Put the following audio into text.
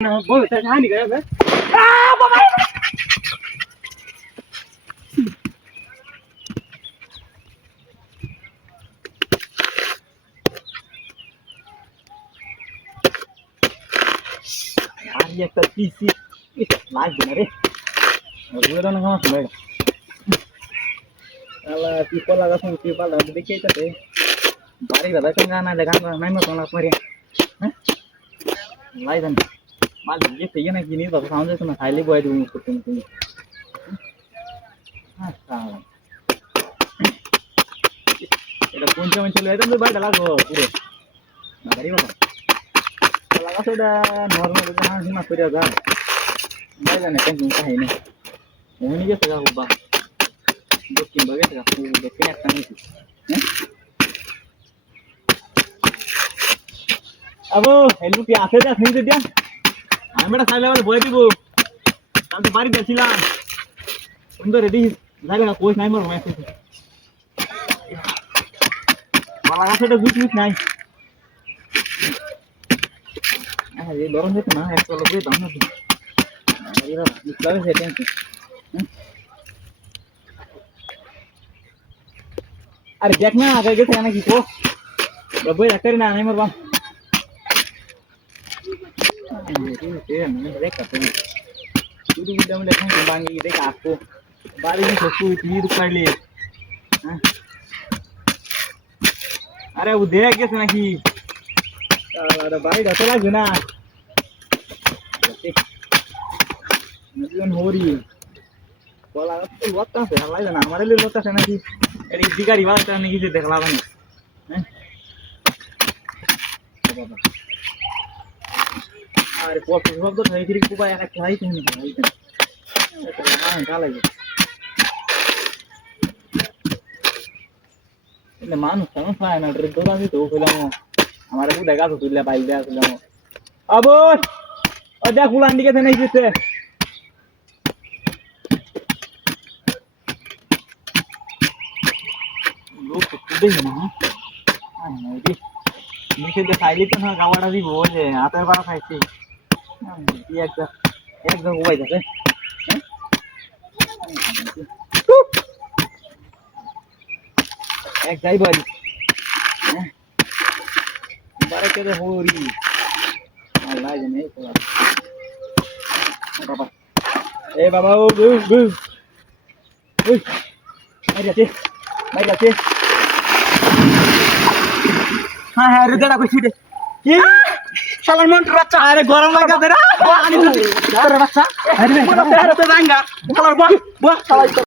ना बोल त्या हानी काय बे बाबा आणि एक पीसी लाग ना रे वेळा ना का वेळा त्याला पीपल लागा सांग पीपल लागा देखायचं ते बारी झाला का गाणं लगा नाही मग मला पर्या नाही जाण माझं जे ते ना की नाही बाबा सांगायचं ना खायला बोय देऊ नको तुम्ही हा चालेल এটা কোনটা ছিল এটা তো বাইরে লাগো পুরো না গাড়ি বাবা লাগা তো এটা নরমাল এটা না হিমা করে যা বাইরে না কেন কাহিনী নেই উনি যে টাকা বাবা দক্ষিণ ভাগে টাকা পুরো দেখে একটা নিছি হ্যাঁ আবো হেলু কি আছে যা শুনতে দিয়া আমি এটা খাইলে আমার বই দিব আমি তো বাড়ি যাচ্ছিলাম তুমি তো রেডি যাবে না কোচ নাই মোর মেসেজ মালা গাছটা জুট নাই আরে গরম হচ্ছে না এক চলো দিয়ে দাও না এরা ইসলামে সেটা আছে আরে দেখ না আগে গেছে নাকি তো বই রাখতে না নাই মারবাম শুধু বুঝলাম দেখুন বাঙি দেখ আপু বাড়ি ছোটু তীর পাইলে আরে ও দেখ গেছে নাকি আরে বাড়ি ধরতে লাগবে না নতুন হরি বলা তো লতা আছে হালাই না আমারে লতা আছে নাকি এর দিগারি বালটা নাকি যে দেখলাম না হ্যাঁ বাবা আরে পথ সব তো নাই ঠিক কুবা এক খাই তুমি ভাই এটা না কালে એટલે માનું તમે ફાય ના ડ્રેસ દોરા દી તો પેલા અમારે શું દેખા તો તુલ્યા બાઈ દે પેલા અબો અદા કુલાંડી કે નહીં જીતે લોક તો દે ના આ નહીં નીચે દે ખાઈલી તો ના ગાવાડા દી બોલે આતે બાર ખાઈતી એકદમ ઉભાઈ જશે এক যাই বাড়ি বারে কেটে হরি আল্লাহ জানে বাবা এ বাবা ও গু গু ওই মাই যাচ্ছে হ্যাঁ হ্যাঁ রেডা কই ছুটে কি শালার মন্টু বাচ্চা আরে গরম লাগাতে রে আনি তো বাচ্চা আরে তো ভাঙ্গা শালার বাহ বাহ শালা